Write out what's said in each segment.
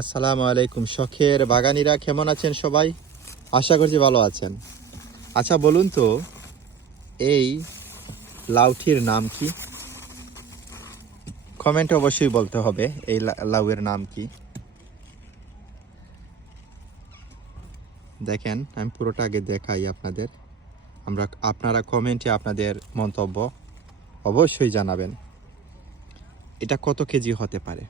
আসসালামু আলাইকুম, শখের বাগানিরা কেমন আছেন সবাই? আশা করছি ভালো আছেন। আচ্ছা বলুন তো, এই লাউটির নাম কি? কমেন্টে অবশ্যই বলতে হবে, এই লাউয়ের নাম কি? দেখেন, আমি পুরোটা আগে দেখাই আপনাদের। আমরা, আপনারা কমেন্টে আপনাদের মন্তব্য অবশ্যই জানাবেন। এটা কত কেজি হতে পারে?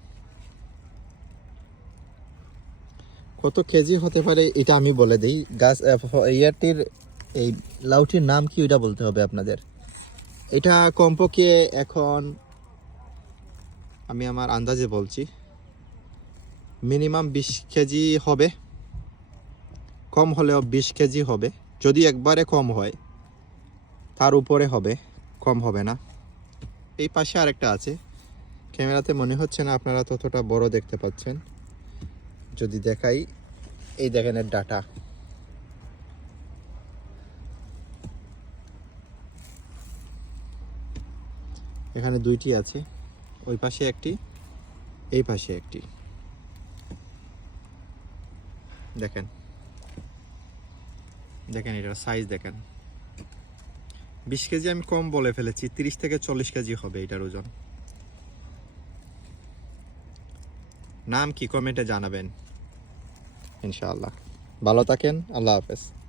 কত কেজি হতে পারে এটা আমি বলে দিই। গাছ ইয়ারটির এই লাউটির নাম কি ওইটা বলতে হবে আপনাদের? এটা কমপক্ষে এখন আমি আমার আন্দাজে বলছি, মিনিমাম বিশ কেজি হবে। কম হলেও বিশ কেজি হবে। যদি একবারে কম হয়, তার উপরে হবে, কম হবে না। এই পাশে আরেকটা আছে। ক্যামেরাতে মনে হচ্ছে না আপনারা ততটা বড় দেখতে পাচ্ছেন। যদি দেখাই, এই দেখেন এর ডাটা। এখানে দুইটি আছে, ওই পাশে একটি, এই পাশে একটি। দেখেন। দেখেন এটার সাইজ দেখেন। বিশ কেজি আমি কম বলে ফেলেছি, তিরিশ থেকে চল্লিশ কেজি হবে এটার ওজন। নাম কি কমেন্টে জানাবেন। ইনশাআল্লাহ। ভালো থাকেন আল্লাহ হাফেজ।